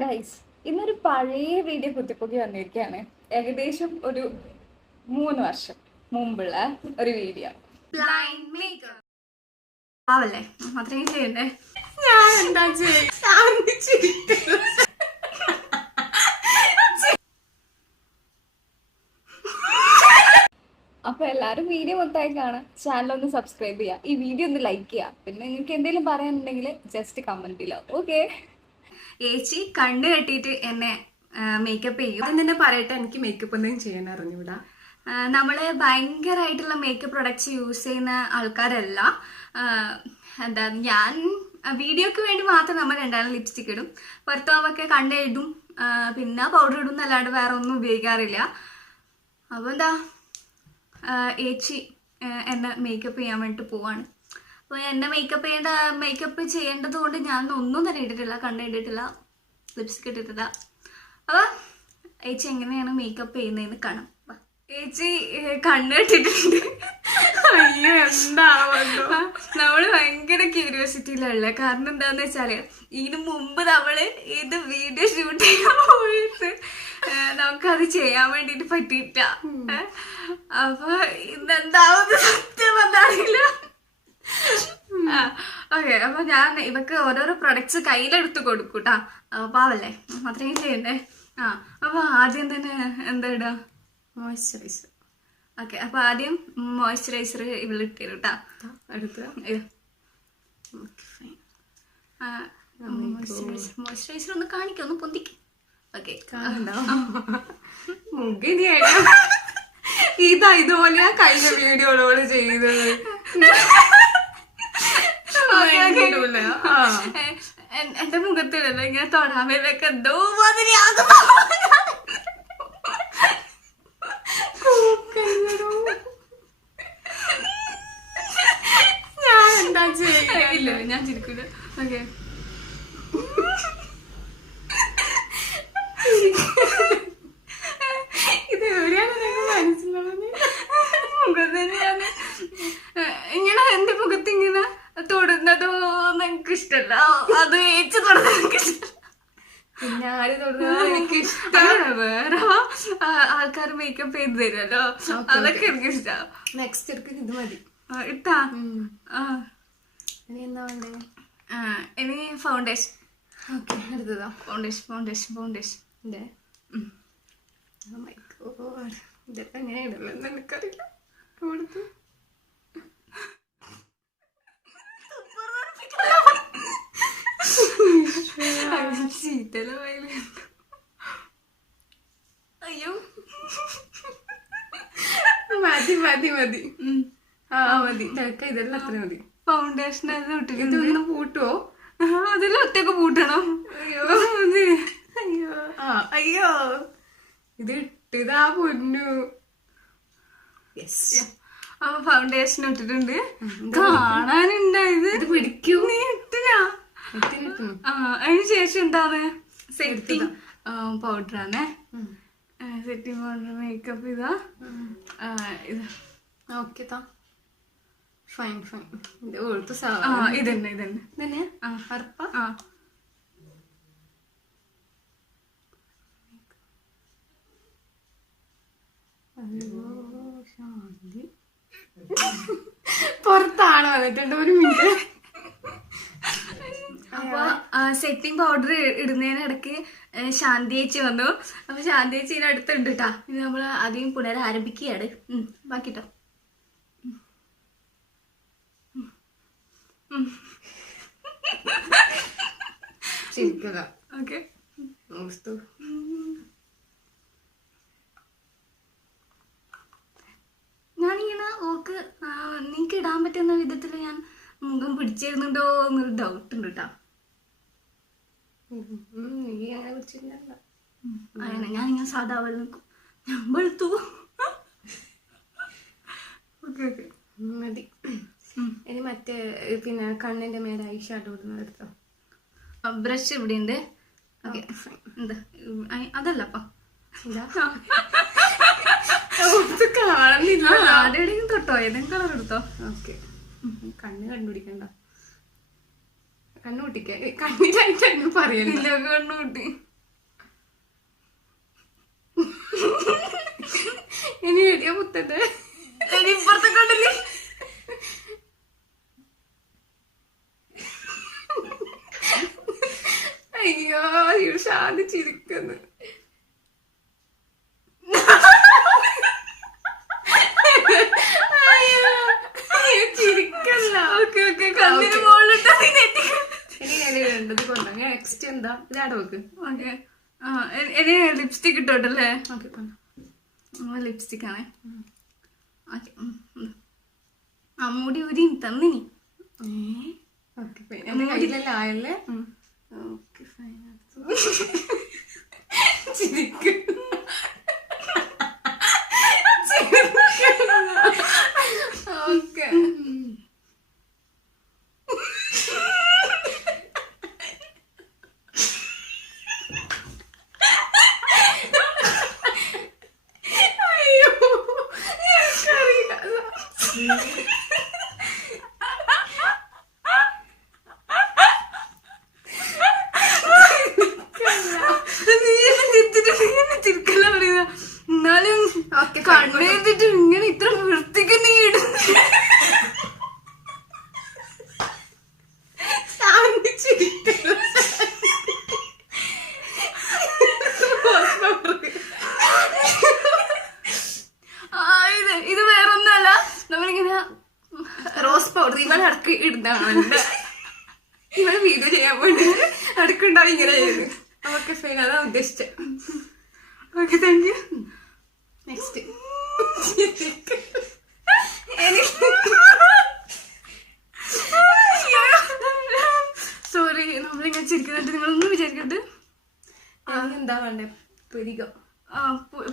Guys, ഇന്നൊരു പഴയ video കുത്തിപ്പൊക്കി വന്നിരിക്കുകയാണ്. ഏകദേശം ഒരു 3 വർഷം മുമ്പുള്ള ഒരു വീഡിയോ. ബ്ലൈൻഡ് മേക്കപ്പ് ആവല്ലേ അത്രയും ചെയ്യണ്ടേ? ഞാൻ എന്താ അപ്പൊ എല്ലാരും വീഡിയോ മൊത്തമായി കാണാം. ചാനൽ ഒന്ന് സബ്സ്ക്രൈബ് ചെയ്യുക, ഈ വീഡിയോ ഒന്ന് ലൈക്ക് ചെയ്യുക. പിന്നെ നിങ്ങൾക്ക് എന്തെങ്കിലും പറയാനുണ്ടെങ്കിൽ ജസ്റ്റ് കമന്റ് ചെയ്യോ. ഓക്കെ. ഏച്ചി കണ്ണ് കെട്ടിയിട്ട് എന്നെ മേക്കപ്പ് ചെയ്യും. ആദ്യം തന്നെ പറയട്ടെ, എനിക്ക് മേക്കപ്പ് ഒന്നും ചെയ്യാൻ അറിഞ്ഞൂടാ. നമ്മള് ഭയങ്കരമായിട്ടുള്ള മേക്കപ്പ് പ്രൊഡക്ട്സ് യൂസ് ചെയ്യുന്ന ആൾക്കാരല്ല. എന്താ, ഞാൻ വീഡിയോക്ക് വേണ്ടി മാത്രം നമ്മൾ രണ്ടാളും ലിപ്സ്റ്റിക് ഇടും, പുറത്താവൊക്കെ കണ്ടെഴുതും, പിന്നെ പൗഡർ ഇടും എന്നല്ലാണ്ട് വേറെ ഒന്നും ഉപയോഗിക്കാറില്ല. അപ്പോൾ എന്താ, ഏച്ചി എന്നെ മേക്കപ്പ് ചെയ്യാൻ വേണ്ടിയിട്ട് പോവാണ്. അപ്പോൾ എന്നെ മേക്കപ്പ് ചെയ്യേണ്ടത് കൊണ്ട് ഞാൻ ഒന്നും തന്നെ ഇട്ടിട്ടില്ല, കണ്ടിട്ടില്ല, ലിപ്സ്റ്റിക് ഇട്ടിട്ടില്ല. അപ്പോൾ ഏച്ചി എങ്ങനെയാണ് മേക്കപ്പ് ചെയ്യുന്നതെന്ന് കാണാം. ഏച്ചി കണ്ണ് ഇട്ടിട്ടുണ്ട്. അയ്യോ, എന്താവുന്നു? നമ്മള് ഭയങ്കര ക്യൂരിയോസിറ്റിയിലുള്ള. കാരണം എന്താന്ന് വെച്ചാല് ഇതിനു മുമ്പ് നമ്മള് ഇത് വീഡിയോ ഷൂട്ട് ചെയ്യാൻ പോയിട്ട് നമുക്കത് ചെയ്യാൻ വേണ്ടിട്ട് പറ്റിയിട്ട. അപ്പൊ ഇന്നെന്താവുന്ന സത്യം എന്നറിയില്ല. ഓക്കെ, അപ്പൊ ഞാൻ ഇവക്ക് ഓരോരോ പ്രൊഡക്ട്സ് കയ്യിലെടുത്ത് കൊടുക്കൂട്ടാ. പാവല്ലേ, അത്രയും ചെയ്യണ്ടേ? അപ്പൊ ആദ്യം തന്നെ എന്താ ഇടാ? മോയ്സ്ചറൈസർ. ഓക്കെ, അപ്പൊ ആദ്യം മോയ്സ്ചറൈസർ ഇവളിട്ട് തരും കേട്ടാ. മോയ്സ്ചറൈസർ ഒന്ന് കാണിക്കാം, ഒന്ന് പൊന്തിക്കും. ഓക്കെ, ഇതാ ഇതുപോലെയാ കഴിഞ്ഞ വീഡിയോകളോട് ചെയ്തത്. എന്റെ മുഖത്തിലല്ലോ ഇങ്ങനെ തൊടാൻ വരുമ്പോ എന്തോ മാതിരി ഞാൻ എന്താ ചെയ്യില്ല, ഞാൻ ചിരിക്കൂല. ഓക്കെ, ഇത് എവിടെയാണ് മനസ്സിലാവുന്നത്? മുഖത്തന്നെയാണ് ഇങ്ങനെ. എന്റെ മുഖത്ത് ഇങ്ങനെ തൊടുന്നതോ എനിക്ക് ഇഷ്ടമല്ല, അത് ഏച്ച് തൊടുന്നത് എനിക്ക് ഇഷ്ടമല്ല. പിന്നെ ആര് തൊടുന്നത് എനിക്ക് ഇഷ്ടമാണ്. വേറെ ആൾക്കാർ മേക്കപ്പ് ചെയ്ത് തരുമല്ലോ, അതൊക്കെ എനിക്ക് ഇഷ്ടമാണ്. നെക്സ്റ്റ് എടുക്ക്, ഇത് മതി. ഇട്ടാ ഇനി എന്താ വേണ്ടേ? ഇനി ഫൗണ്ടേഷൻ. ഓക്കെ, എടുത്തതാ ഫൗണ്ടേഷൻ ഇതേ. Oh my God, ഇതൊക്കെ എങ്ങനെ ഇടുമെന്ന് എനിക്കറിയില്ല. കൊടുത്തു അയ്യോ, മതി മതി മതി. മതി, ഇതെല്ലാം അത്ര മതി. ഫൗണ്ടേഷൻ ഇതൊന്ന് പൂട്ടുവോ? അതിൽ ഒറ്റക്ക് പൂട്ടണം. അയ്യോ അയ്യോ അയ്യോ, ഇത് ഇട്ടതാ പൊന്നു. അപ്പൊ ഫൗണ്ടേഷൻ ഇട്ടിട്ടുണ്ട്. കാണാനുണ്ടായത് ഇത് പിടിക്കൂ. നീ ഇട്ടില്ല. അതിന് ശേഷം എന്താണ് സെറ്റിംഗ് പൗഡറാണ്. സെറ്റിംഗ് പൗഡർ മേക്കപ്പ് ഇതാ. ഇത് ഓക്കെ, ഫൈൻ ഫൈൻ. ഇത് കൊടുത്തു ഇതന്നെ ഇതന്നെയാ അർപ്പ. പുറത്താണ് വന്നിട്ടുണ്ട്. ഒരു മിനിറ്റ്. അപ്പൊ സെറ്റിംഗ് പൗഡർ ഇടുന്നതിനിടയ്ക്ക് ശാന്തി ചേച്ചി വന്നു. അപ്പൊ ശാന്തി ചേച്ചി ഇതിനടുത്തുണ്ട് കേട്ടാ. ഇത് നമ്മള് ആദ്യം പുനരാരംഭിക്കുകയാണ്. ബാക്കിട്ടോ. ശരിക്കുക. ഓക്കെ, ഞാനിങ്ങനെ ഓക്ക് നീക്ക് ഇടാൻ പറ്റുന്ന വിധത്തില് ഞാൻ മുഖം പിടിച്ചിരുന്നുണ്ടോ എന്നൊരു ഡൗട്ട് ഉണ്ട് കേട്ടാ. അങ്ങനെ ഞാനിങ്ങനെ സാധാ പോലെ നിൽക്കും. ഞാൻ വെളുത്തു. മതി. ഇനി മറ്റേ പിന്നെ കണ്ണിന്റെ മേലെ ഐ ഷാഡോ ഇടുന്നത് എടുത്തോ. ബ്രഷ് ഇവിടെ ഉണ്ട്. ഓക്കെ, എന്താ അതല്ലപ്പാ, കാണുന്നില്ല. ആരുടെയും തൊട്ടോ, ഏതെങ്കിലും കളർ എടുത്തോ. ഓക്കെ, കണ്ണ് കണ്ടുപിടിക്കണ്ട. കണ്ണുകൂട്ടിക്ക, കണ്ണിനായിട്ട് പറയുന്നില്ല. കണ്ണുകൂട്ടി. ഇനി എടിയ പുത്തന്റെ ഇനി ഇപ്പുറത്തെ കണ്ടില്ലേ? അയ്യോ ശാന്തി ചിരിക്കുന്നു. ചിരിക്കല്ല. കണ്ണിന് മുകളിലിട്ട് ഇനി ഞാൻ വേണ്ടത് കൊണ്ടാ. നെക്സ്റ്റ് എന്താ ഇതാടെ വെക്ക്. ഓക്കെ. ഇനി ലിപ്സ്റ്റിക് ഇട്ടോട്ടല്ലേ? ഓക്കെ ലിപ്സ്റ്റിക് ആണേ. ഓക്കെ. മൂടി ഊരി തന്നിനി. ഓക്കെ എന്റെ കയ്യിലെല്ലാം ആയല്ലേ. Okay fine. ഓക്കെ എന്നാലും കണ്ണെഴുതിട്ട് ഇങ്ങനെ ഇത്ര വൃത്തിക്ക് നീ ഇടുന്നു. ഇത് വേറൊന്നല്ല, നമ്മളിങ്ങനെ റോസ് പൗഡർ ഇവളെ ഇടക്ക് ഇടുന്നതാണ്. ഇവളെ വീഡിയോ ചെയ്യാൻ വേണ്ടി ഇടക്കുണ്ടാവും ഇങ്ങനെ ചെയ്ത്. ഓക്കെ ഫൈൻ, അതാ ഉദ്ദേശിച്ചത്. Okay thank you. Next sorry, നമ്മളിങ്ങനെ ചിരിക്കുന്നുണ്ട്, നിങ്ങളൊന്നും വിചാരിക്കട്ടെ. എന്താ വേണ്ടേ? പുരികം.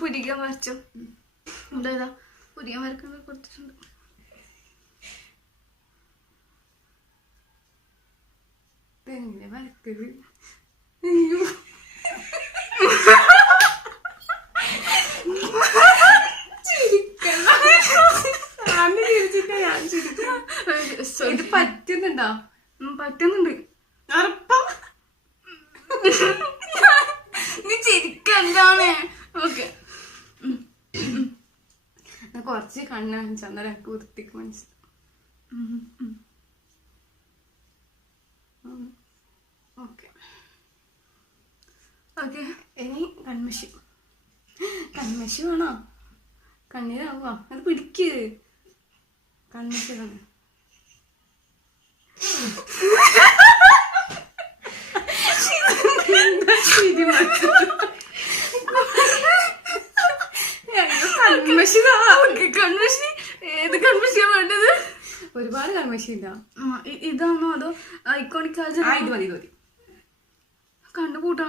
പുരികം വരച്ചോ. എന്താ പുരികം വരക്കുന്നത് കൊടുത്തിട്ടുണ്ട്. എങ്ങനെ വരക്കത്? ഇത് പറ്റുന്നുണ്ടോ? പറ്റുന്നുണ്ട്. നീ ചിരിക്കല്ലാണേ. ഓക്കെ. കുറച്ച് കണ്ണ് കാണിച്ചാൽ എനിക്ക് വൃത്തിക്ക് മനസ്സിലാവും. Okay okay. ഇനി കൺമഷി. കൺമഷി വേണോ? കണ്ണീരാവുക. അത് പിടിക്ക്. കൺമഷി വേണം. കൺമഷി കൺമഷി ഏത് കൺമഷിയാ വേണ്ടത്? ഒരുപാട് കൺമഷി ഇല്ല. ഇതാണോ അതോ ഐക്കോണിക് ഇത് മതി മതി. കണ്ടുപൂട്ടാ.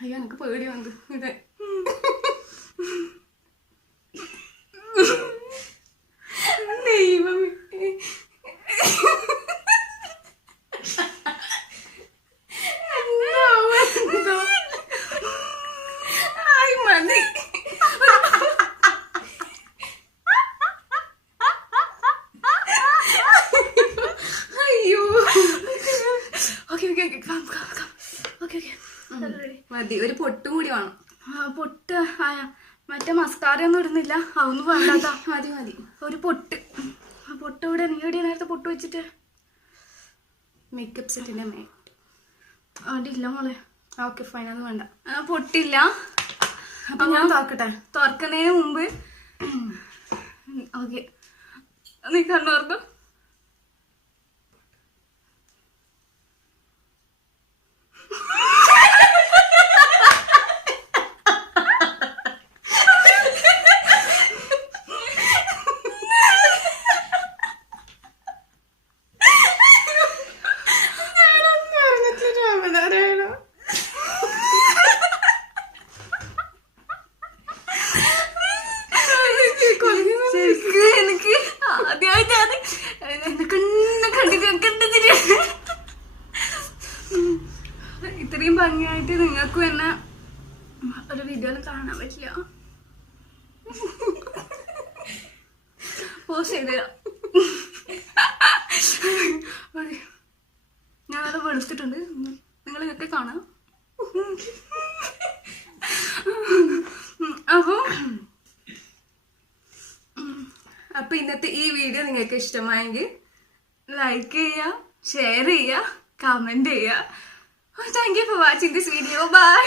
അയ്യോ എനിക്ക് പേടി വന്നു. ഇത് ദൈവമേ. മതി. അയ്യോ okay okay okay okay okay മതി. ഒരു പൊട്ടും കൂടി വേണം. പൊട്ട് മറ്റേ മസ്കാര ഒന്നും ഇടുന്നില്ല, അതൊന്നും വേണ്ടാത്ത. മതി മതി. ഒരു പൊട്ട്. പൊട്ട് ഇവിടെ നീ എവിടെയാ നേരത്തെ പൊട്ട് വെച്ചിട്ട്? മേക്കപ്പ് സെറ്റിന്റെ മേ അതില്ല മോളെ. ഓക്കെ ഫൈൻ, അത് വേണ്ട. പൊട്ടില്ല. അപ്പൊ ഞാൻ തുറക്കട്ടെ? തുറക്കുന്നതിന് മുമ്പ് ഓക്കെ നീ കണ്ണുറന്നു. എനിക്ക് ആദ്യമായിട്ടാണ് എന്നെ കണ്ടിട്ട് ഇത്രയും ഭംഗിയായിട്ട് നിങ്ങൾക്കും എന്നെ ഒരു വീഡിയോയിൽ കാണാൻ പറ്റില്ല. പോസ്റ്റ് ചെയ്ത ഞാനത് വെളുത്തിട്ടുണ്ട്, നിങ്ങളിതൊക്കെ കാണാം. അപ്പോൾ അപ്പൊ ഇന്നത്തെ ഈ വീഡിയോ നിങ്ങൾക്ക് ഇഷ്ടമായെങ്കിൽ ലൈക്ക് ചെയ്യുക, ഷെയർ ചെയ്യുക, കമന്റ് ചെയ്യുക. Thank you for watching this video. By.